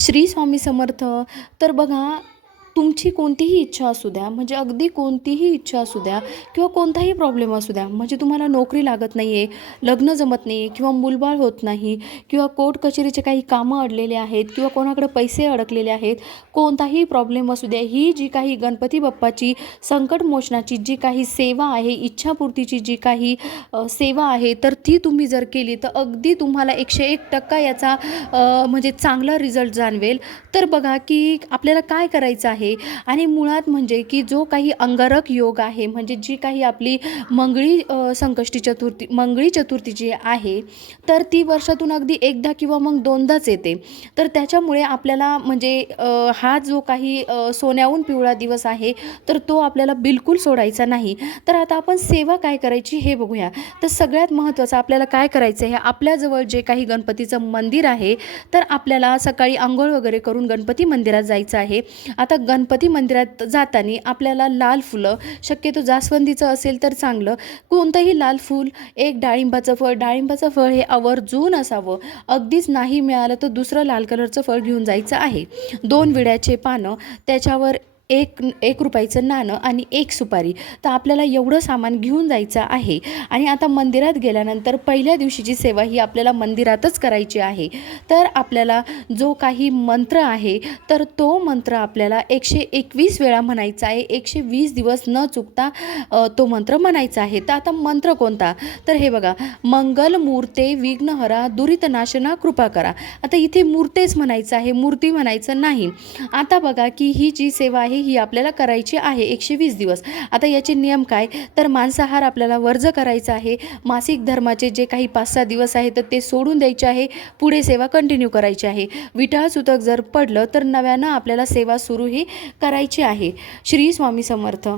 श्री स्वामी समर्थ. तर बघा, तुमची कोणतीही इच्छा असू द्या, म्हणजे अगदी कोणतीही इच्छा असू द्या किंवा कोणताही प्रॉब्लेम असू द्या, म्हणजे तुम्हाला नोकरी लागत नाही आहे, लग्न जमत नाही आहे किंवा मूलबाळ होत नाही किंवा कोर्ट कचेरीचे काही कामं अडलेले आहेत किंवा कोणाकडे पैसे अडकलेले आहेत, कोणताही प्रॉब्लेम असू द्या, ही जी काही गणपती बाप्पाची संकटमोचनाची जी काही सेवा आहे, इच्छापूर्तीची जी काही सेवा आहे, तर ती तुम्ही जर केली तर अगदी तुम्हाला 101% याचा म्हणजे चांगला रिझल्ट जाणवेल. तर बघा की आपल्याला काय करायचं आहे आणि मुळात म्हणजे की जो काही अंगारक योग आहे, म्हणजे जी काही आपली मंगळी चतुर्थी जी आहे, तर ती वर्षातून अगदी एकदा किंवा मग दोनदाच येते. तर त्याच्यामुळे आपल्याला म्हणजे हा जो काही सोन्याहून पिवळा दिवस आहे, तर तो आपल्याला बिलकुल सोडायचा नाही. तर आता आपण सेवा काय करायची हे बघूया. तर सगळ्यात महत्त्वाचं आपल्याला काय करायचं आहे, आपल्याजवळ जे काही गणपतीचं मंदिर आहे, तर आपल्याला सकाळी अंघोळ वगैरे करून गणपती मंदिरात जायचं आहे. आता गणपती मंदिरात जाताना आपल्याला लाल फुलं, शक्यतो जास्वंदीचं असेल तर चांगलं, कोणतंही लाल फूल, एक डाळिंबाचं फळ हे आवर्जून असावं. अगदीच नाही मिळालं तर दुसरं लाल कलरचं फळ घेऊन जायचं आहे. 2 विड्याचे पानं, त्याच्यावर एक रुपयाचं नाणं आणि एक सुपारी. तर आपल्याला एवढं सामान घेऊन जायचं आहे. आणि आता मंदिरात गेल्यानंतर पहिल्या दिवशीची सेवा ही आपल्याला मंदिरातच करायची आहे. तर आपल्याला जो काही मंत्र आहे, तर तो मंत्र आपल्याला 121 वेळा म्हणायचा आहे. 120 दिवस न चुकता तो मंत्र म्हणायचा आहे. तर आता मंत्र कोणता, तर हे बघा, मंगल मूर्ते विघ्नहरा दुरितनाशना कृपा करा. आता इथे मूर्तेच म्हणायचं आहे, मूर्ती म्हणायचं नाही. आता बघा की ही जी सेवा आहे ही आपल्याला करायची आहे 120 दिवस. आता याचे नियम काय, तर मांसाहार आपल्याला वर्ज करायचा आहे. मासिक धर्माचे जे काही 5-6 दिवस आहेत तर ते सोडून द्यायचे आहे. पुढे सेवा कंटिन्यू करायची आहे. विटाळ सुतक जर पडलं तर नव्यानं आपल्याला सेवा सुरू ही करायची आहे. श्री स्वामी समर्थ.